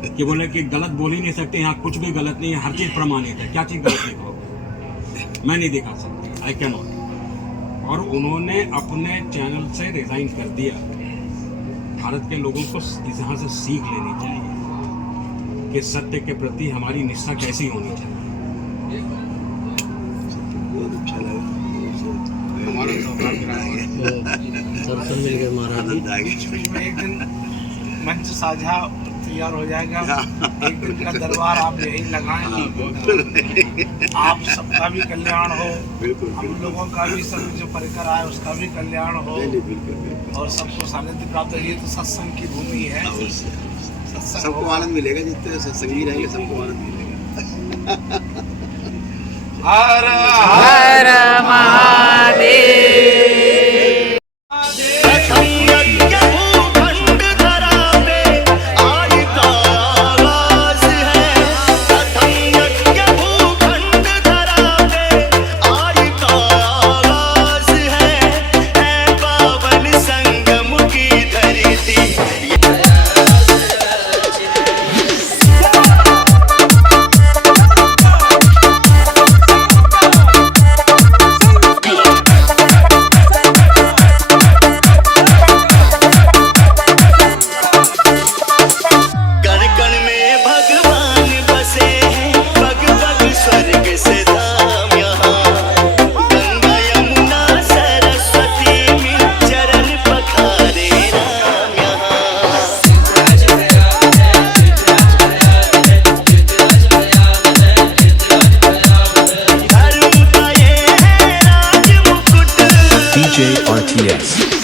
कि बोले कि गलत बोल ही नहीं सकते, यहाँ कुछ भी गलत नहीं है, हर चीज़ प्रमाणित है। क्या चीज़ गलत लिखोगे? मैं नहीं दिखा सकती, आई कैन नॉट। और उन्होंने अपने चैनल से रिजाइन कर दिया। भारत के लोगों को यहाँ से सीख लेनी चाहिए कि सत्य के प्रति हमारी निष्ठा कैसी होनी चाहिए। बहुत अच्छा लगा, हमारे सौभाग्य रहा है। आनंद आ गया। एक दिन मंच साझा तैयार हो जाएगा। एक दिन का दरबार आप यही लगाएं, आप सबका भी कल्याण हो, बिल्कुल हम लोगों का भी, सब जो परिकर आए उसका भी कल्याण हो, बिल्कुल और सबको सानिध्य प्राप्त हो। ये तो सत्संग की भूमि है, सत्संग सबको होगा। आनंद मिलेगा, जितने सत्संगी रहेंगे सबको आनंद मिलेगा। हर हर महादेव। DJ RTS.